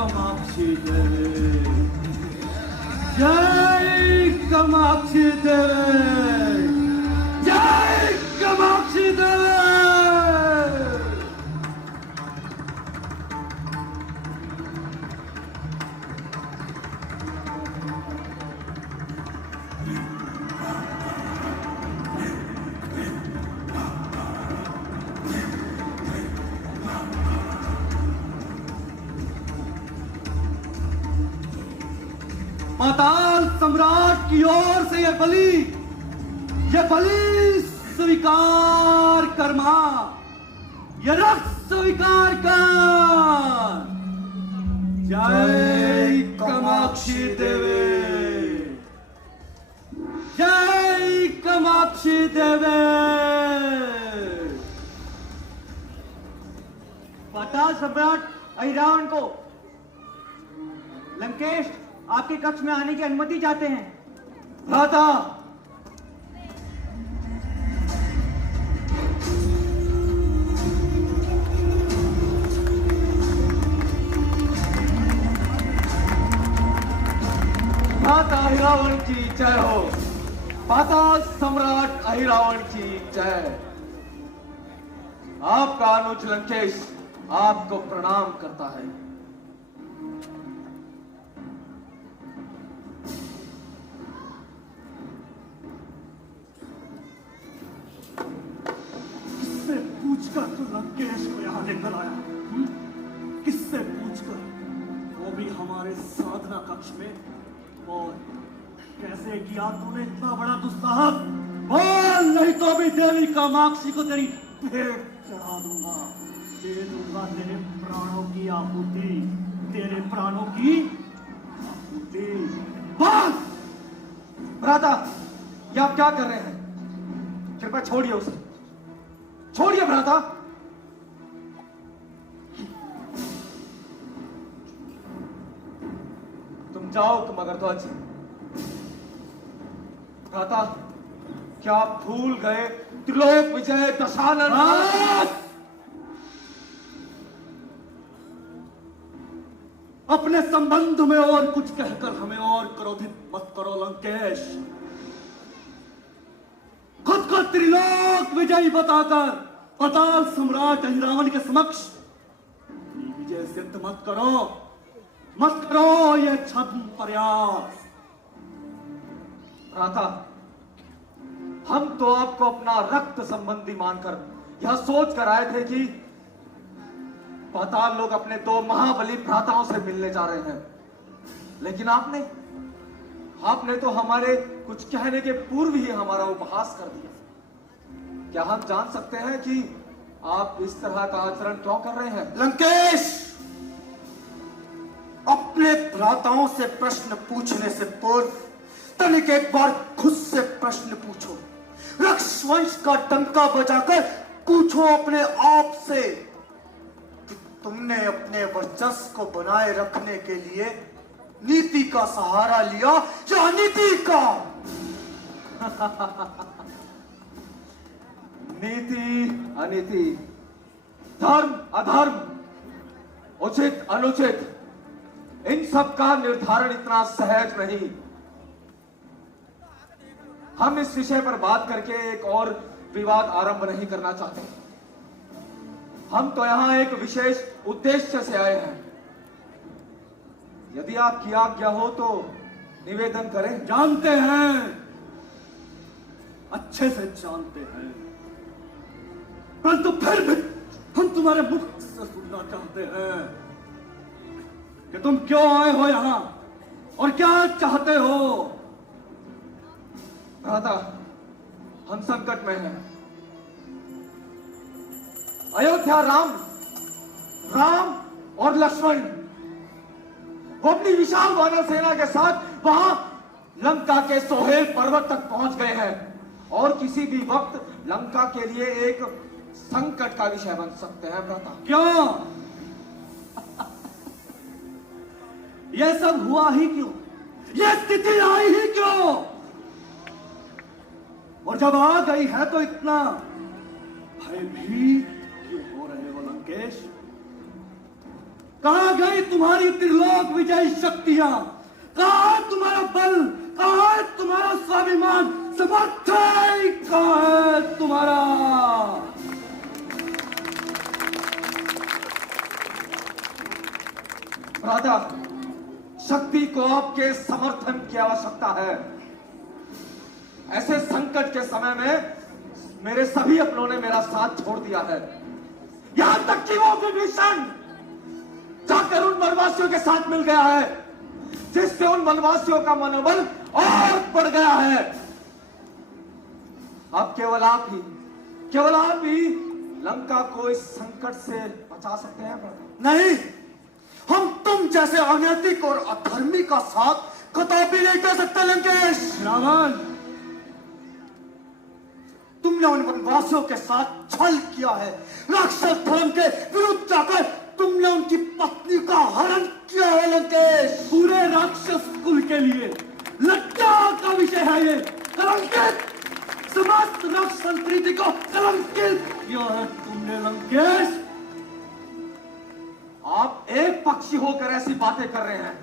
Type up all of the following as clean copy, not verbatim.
कामाक्षी देवी, जय कामाक्षी देवी, जय कामाक्षी देवी। पाताल सम्राट की ओर से ये बलि स्वीकार कर मां, ये रक्त स्वीकार कर। जय कामाक्षी देवी, जय कामाक्षी देवी। पाताल सम्राट अहिरावण को लंकेश आपके कक्ष में आने की अनुमति चाहते हैं। भ्राता, भ्राता अहिरावण की जय हो। पाताल सम्राट अहिरावण की जय। आपका अनुज लंकेश आपको प्रणाम करता है। पूछकर तू लंकेश को यहाँ लेकर आया? किससे पूछकर? वो भी हमारे साधना कक्ष में। और कैसे किया तूने इतना बड़ा दुस्साहस? बोल, नहीं तो भी देवी कामाक्षी को तेरी भेंट चढ़ा दूंगा। दे दूंगा तेरे प्राणों की आहुति, तेरे प्राणों की आहुति। बोल भ्राता, ये आप क्या कर रहे हैं? कृपया छोड़िए उसे, छोड़िए भ्राता। तुम जाओ तुम मगर ध्वज। भ्राता, क्या आप भूल गए त्रिलोक विजय दशानन? अपने संबंध में और कुछ कहकर हमें और क्रोधित मत करो लंकेश। खुद को त्रिलोक विजयी बताकर पाताल सम्राट अहिरावण के समक्ष विजय सिद्ध मत करो ये छद्म प्रयास। भ्राता, हम तो आपको अपना रक्त संबंधी मानकर यह सोच कर आए थे कि पाताल लोग अपने दो महाबली भ्राताओं से मिलने जा रहे हैं, लेकिन आपने तो हमारे कुछ कहने के पूर्व ही हमारा उपहास कर दिया। क्या हम जान सकते हैं कि आप इस तरह का आचरण क्यों कर रहे हैं? लंकेश, अपने भ्राताओं से प्रश्न पूछने से पूर्व तनिक एक बार खुद से प्रश्न पूछो। रक्षवंश का डंका बजाकर पूछो अपने आप से कि तुमने अपने वर्चस्व को बनाए रखने के लिए नीति का सहारा लिया या अनीति का? नीति अनीति, धर्म अधर्म, उचित अनुचित, इन सब का निर्धारण इतना सहज नहीं। हम इस विषय पर बात करके एक और विवाद आरंभ नहीं करना चाहते। हम तो यहां एक विशेष उद्देश्य से आए हैं। यदि आपकी आज्ञा हो तो निवेदन करें। जानते हैं, अच्छे से जानते हैं, परंतु फिर भी हम तुम्हारे मुख से सुनना चाहते हैं कि तुम क्यों आए हो यहां और क्या चाहते हो। भ्राता, हम संकट में हैं। अयोध्या राम और लक्ष्मण वो अपनी विशाल वानर सेना के साथ वहां लंका के सोहेल पर्वत तक पहुंच गए हैं और किसी भी वक्त लंका के लिए एक संकट का विषय बन सकते हैं। भ्राता, क्यों? यह सब हुआ ही क्यों? यह स्थिति आई ही क्यों? और जब आ गई है तो इतना भयभीत क्यों हो रहे हो लंकेश? कहां गई तुम्हारी त्रिलोक विजयी शक्तियां? कहां है तुम्हारा बल? कहां है तुम्हारा स्वाभिमान? समर्थन कहां है तुम्हारा? राजा, शक्ति को आपके समर्थन की आवश्यकता है। ऐसे संकट के समय में मेरे सभी अपनों ने मेरा साथ छोड़ दिया है, यहां तक कि वो विभीषण जाकर उन वनवासियों के साथ मिल गया है, जिससे उन वनवासियों का मनोबल और बढ़ गया है। अब केवल आप ही लंका को इस संकट से बचा सकते हैं। नहीं, हम तुम जैसे अनैतिक और अधर्मी का साथ कदापि नहीं कर सकते लंकेश। रावण, तुमने उन वनवासियों के साथ छल किया है। राक्षस धर्म के विरुद्ध जाकर तुमने उनकी पत्नी का हरण किया है लंकेश। पूरे राक्षस कुल के लिए लज्जा का विषय है ये। कलंकित, समस्त राक्षस संस्कृति को कलंकित किया है तुमने लंकेश। आप एक पक्षी होकर ऐसी बातें कर रहे हैं।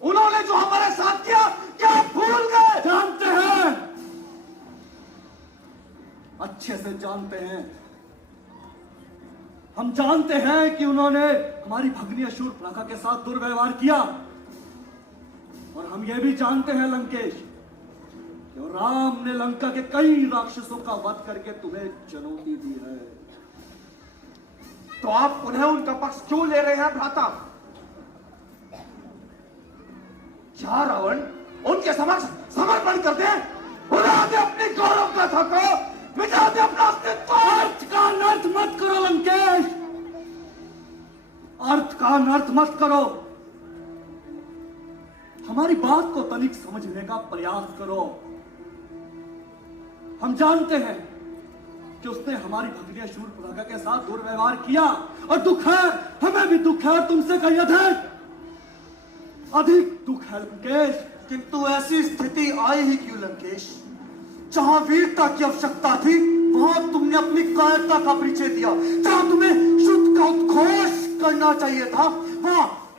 उन्होंने जो हमारे साथ किया, क्या आप भूल गए? जानते हैं, अच्छे से जानते हैं। हम जानते हैं कि उन्होंने हमारी भगनी शूर्पणखा के साथ दुर्व्यवहार किया, और हम यह भी जानते हैं लंकेश कि राम ने लंका के कई राक्षसों का वध करके तुम्हें चुनौती दी है। तो आप उन्हें उनका पक्ष क्यों ले रहे हैं भ्राता? क्या रावण उनके समक्ष समर्पण कर दे? उड़ा दे अपनी गौरव गाथा को, मिटा दे अपना अस्तित्व। अर्थ का अनर्थ मत करो लंकेश, अर्थ का अनर्थ मत करो। हमारी बात को तनिक समझने का प्रयास करो। हम जानते हैं कि उसने हमारी भगनी शूर्पणखा के साथ दुर्व्यवहार किया, और दुख है, हमें भी दुख है, और तुमसे कहीं अधिक दुख है लंकेश। किंतु ऐसी स्थिति आई ही क्यों लंकेश? जहां वीरता की आवश्यकता थी, वहां तुमने अपनी कायरता का परिचय दिया। जहां तुम्हें शुद्ध का उद्घोष करना चाहिए था,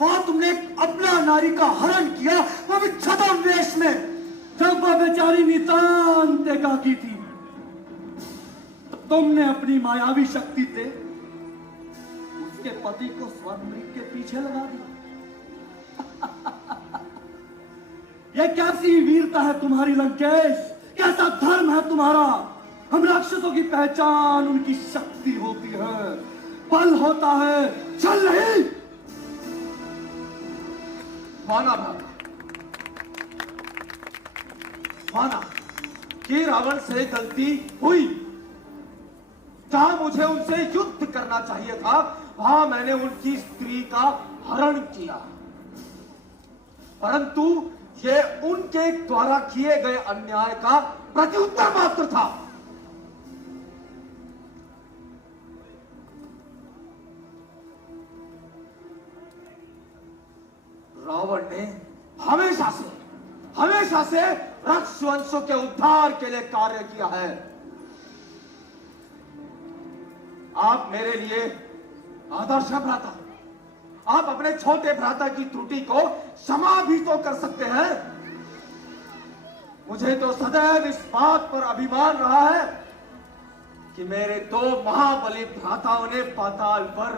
वहां तुमने अपना नारी का हरण किया, वो भी छद्म वेश में। जब वह बेचारी नितांत एकाकी थी, तुमने अपनी मायावी शक्ति से उसके पति को स्वर्णमृग के पीछे लगा दिया। यह कैसी वीरता है तुम्हारी लंकेश? कैसा धर्म है तुम्हारा? हम राक्षसों की पहचान उनकी शक्ति होती है, बल होता है, छल नहीं। माना कि रावण से गलती हुई। जहां मुझे उनसे युद्ध करना चाहिए था, वहां मैंने उनकी स्त्री का हरण किया, परंतु यह उनके द्वारा किए गए अन्याय का प्रत्युत्तर मात्र था। रावण ने हमेशा से राक्षसवंशों के उद्धार के लिए कार्य किया है। आप मेरे लिए आदर्श भ्राता, आप अपने छोटे भ्राता की त्रुटि को क्षमा भी तो कर सकते हैं। मुझे तो सदैव इस बात पर अभिमान रहा है कि मेरे दो महाबली भ्राताओं ने पाताल पर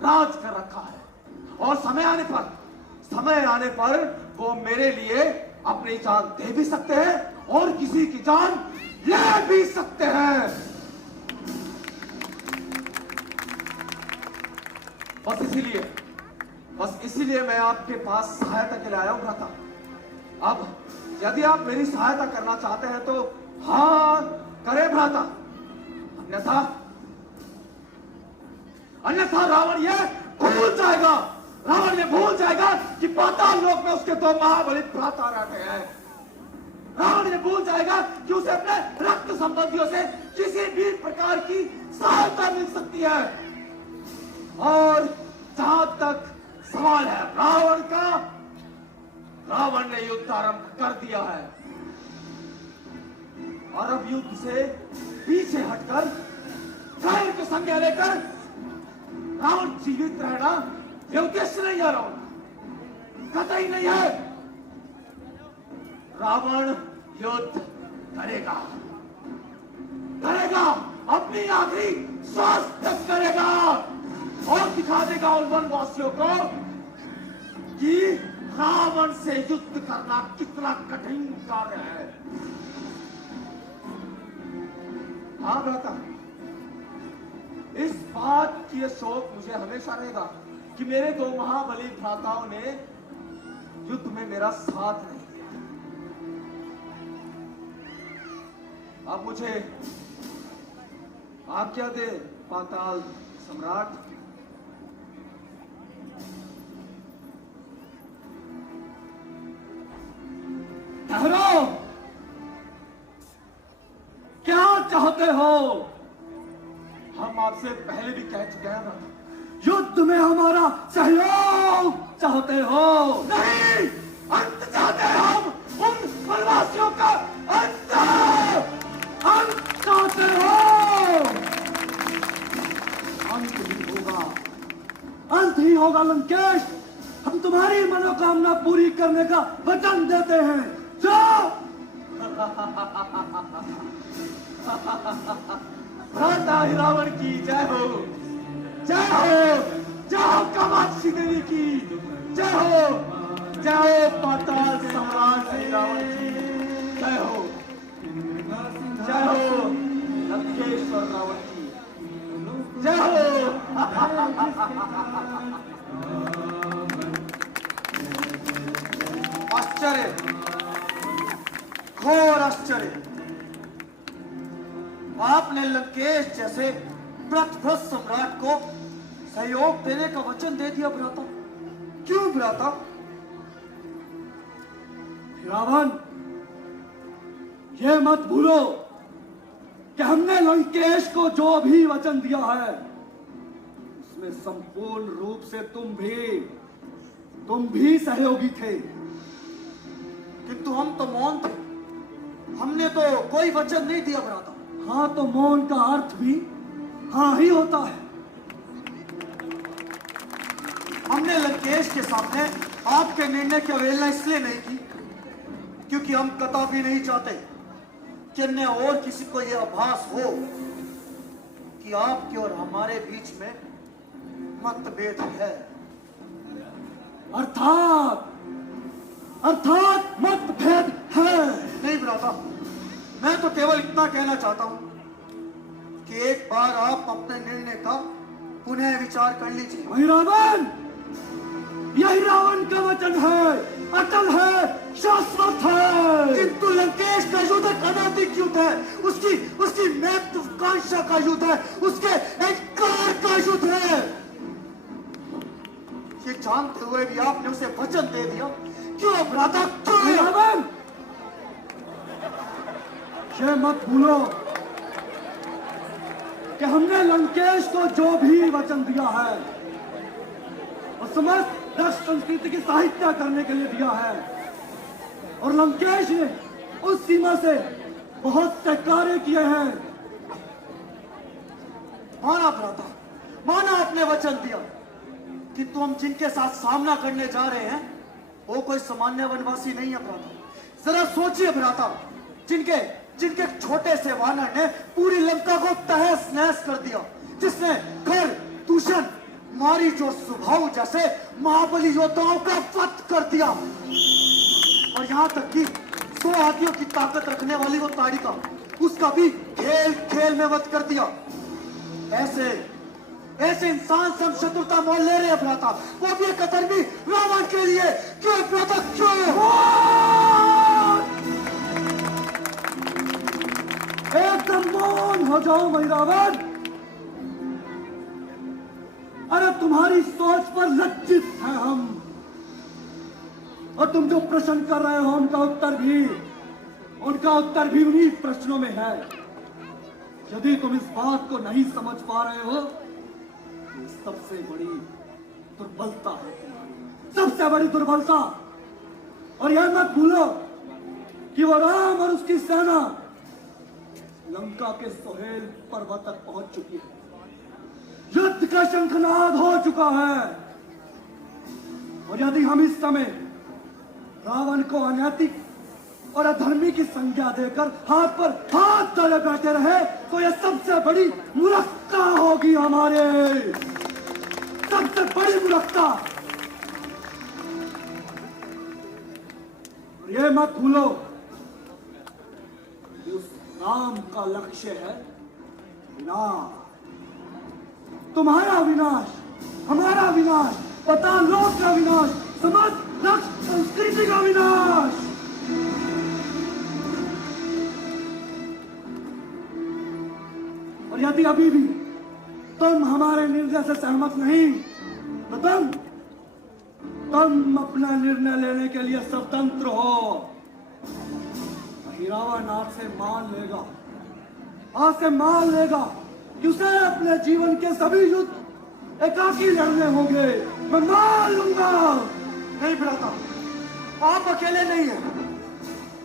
राज कर रखा है, और समय आने पर वो मेरे लिए अपनी जान दे भी सकते हैं, और किसी की जान ले भी सकते हैं। बस इसीलिए मैं आपके पास सहायता के लिए आया हूं भ्राता। अब यदि आप मेरी सहायता करना चाहते हैं तो हाँ करे भ्राता, अन्यथा रावण ये भूल जाएगा कि पाताल लोक में उसके दो महाबली भ्राता रहते हैं। रावण ये भूल जाएगा कि उसे अपने रक्त संबंधियों से किसी भी प्रकार की सहायता मिल सकती है। और जहां तक सवाल है रावण का, रावण ने युद्ध आरंभ कर दिया है, और अब युद्ध से पीछे हटकर धैर्य की संज्ञा लेकर रावण जीवित रहना ये उद्देश्य नहीं है रावण, कतई नहीं है। रावण युद्ध करेगा, करेगा, अपनी आखिरी श्वास तक करेगा और दिखा देगा उन वनवासियों को कि रावण से युद्ध करना कितना कठिन कार्य है। हाँ भ्राता, इस बात की ये शौक मुझे हमेशा रहेगा कि मेरे दो महाबली भ्राताओं ने युद्ध में मेरा साथ नहीं दिया। अब मुझे आज्ञा दे पाताल सम्राट। ठहरो, क्या चाहते हो? हम आपसे पहले भी कह चुके हैं ना, युद्ध में हमारा सहयोग चाहते हो? नहीं, अंत चाहते हैं हम उन वनवासियों का अंत। अंत चाहते हो? अंत ही होगा, अंत ही होगा लंकेश। हम तुम्हारी मनोकामना पूरी करने का वचन देते हैं। जाओ। भ्राता रावण की जय हो, जय हो, जय हो कामाक्षी देवी की जय हो, जय हो पाताल सम्राट श्री रावण की जय हो, जय हो लंकेश्वर रावण की जय हो। आश्चर्य, घोर आश्चर्य। आपने लंकेश जैसे प्रतिभ्रष्ट सम्राट को सहयोग देने का वचन दे दिया भ्राता। क्यों भ्राता? रावण, ये मत भूलो कि हमने लंकेश को जो भी वचन दिया है उसमें संपूर्ण रूप से तुम भी सहयोगी थे। किंतु हम तो मौन थे, हमने तो कोई वचन नहीं दिया भ्राता। हाँ, तो मौन का अर्थ भी हाँ ही होता है। हमने लंकेश के सामने आपके निर्णय की अवहेलना इसलिए नहीं की क्योंकि हम कदापि नहीं चाहते कि अन्य और किसी को यह आभास हो कि आपके और हमारे बीच में मतभेद है। अर्थात मतभेद है। नहीं भ्राता, मैं तो केवल इतना कहना चाहता हूं कि एक बार आप अपने निर्णय का पुनः विचार कर लीजिए। वही रावण, यही रावण का वचन है, अटल है, शाश्वत है। किंतु लंकेश का युद्ध एक अनैतिक युद्ध है, उसकी महत्वाकांक्षा का युद्ध है, उसके अहंकार का युद्ध है। ये जानते हुए भी आपने उसे वचन दे दिया। क्यों भ्राता, क्यों? रावण, ये मत भूलो कि हमने लंकेश को जो भी वचन दिया है और समस्त राष्ट्र संस्कृति की सहायता करने के लिए दिया है, और लंकेश ने उस सीमा से बहुत तय कार्य किए हैं। माना भ्राता, माना आपने वचन दिया कि तुम जिनके साथ सामना करने जा रहे हैं वो कोई सामान्य वनवासी नहीं है भ्राता। जरा सोचिए भ्राता, जिनके छोटे से वानर ने पूरी लंका को तहस नहस कर दिया, जिसने घर, दूषण, मारी जो सुभाव जैसे महाबली योद्धाओं का वध कर दिया, और यहाँ तक कि 100 हाथियों की ताकत रखने वाली वो ताड़िका, उसका भी खेल खेल में वध कर दिया। ऐसे इंसान से हम शत्रुता मोल ले रहे हैं भ्राता, वो भी एक अधर्मी रावण के लिए। क्यों भ्राता, क्यों? एकदम मौन हो जाओ भाई रावण। अरे तुम्हारी सोच पर लज्जित हैं हम, और तुम जो प्रश्न कर रहे हो उनका उत्तर भी उन्हीं प्रश्नों में है। यदि तुम इस बात को नहीं समझ पा रहे हो तो सबसे बड़ी दुर्बलता है तुम्हारी, सबसे बड़ी दुर्बलता। और यह मत भूलो कि वो राम और उसकी सेना लंका के सोहेल पर्वत तक पहुंच चुकी है। युद्ध का शंखनाद हो चुका है और यदि हम इस समय रावण को अनैतिक और अधर्मी की संज्ञा देकर हाथ पर हाथ डाले बैठे रहे तो यह सबसे बड़ी मूर्खता होगी, हमारे सबसे बड़ी मूर्खता। और ये मत भूलो कि उस राम का लक्ष्य है विनाश, तुम्हारा विनाश, हमारा विनाश, पाताल लोक का विनाश, समस्त लक्ष्य संस्कृति का विनाश। और यदि अभी भी तुम हमारे निर्णय से सहमत नहीं तो तुम अपना निर्णय लेने के लिए स्वतंत्र हो। रावण आज से मान लेगा कि उसे अपने जीवन के सभी युद्ध एकाकी लड़ने होंगे। मैं मान लूंगा। नहीं भ्राता, आप अकेले नहीं हैं,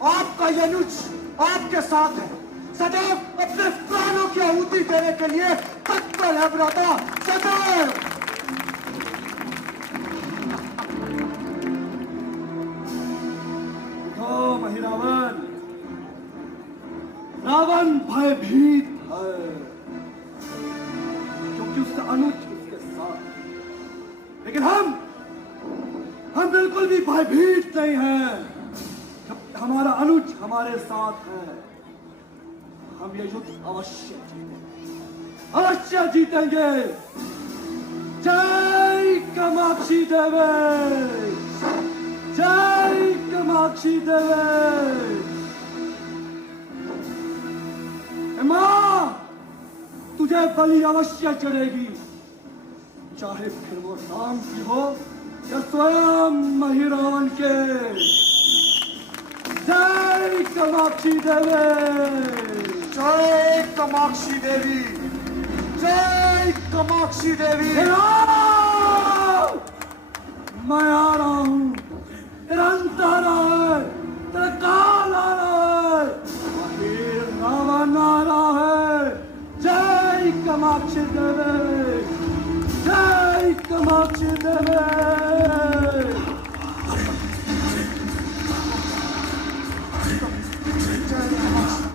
आपका यनुज आपके साथ है, सदैव अपने प्राणों की आहुति देने के लिए तत्पर है भ्राता, सदैव। उठो महिरावण, रावण भयभीत है क्योंकि उसका अनुज उसके साथ है। लेकिन हम बिल्कुल भी भयभीत नहीं हैं। हमारा अनुज हमारे साथ है, हम ये युद्ध अवश्य जीतेंगे। जय कामाक्षी देवी, जय कामाक्षी देवी। मां, तुझे बलि अवश्य चढ़ेगी, चाहे फिर वो राम की हो या स्वयं महिरावण के। जय कामाक्षी देवी, जय कामाक्षी देवी, जय कामाक्षी देवी। मैं आ रहा हूं, निरंतर है, तेरा काल आ रहा है, रावण आ रहा है। जय कामाक्षी देवी, जय कामाक्षी देवी।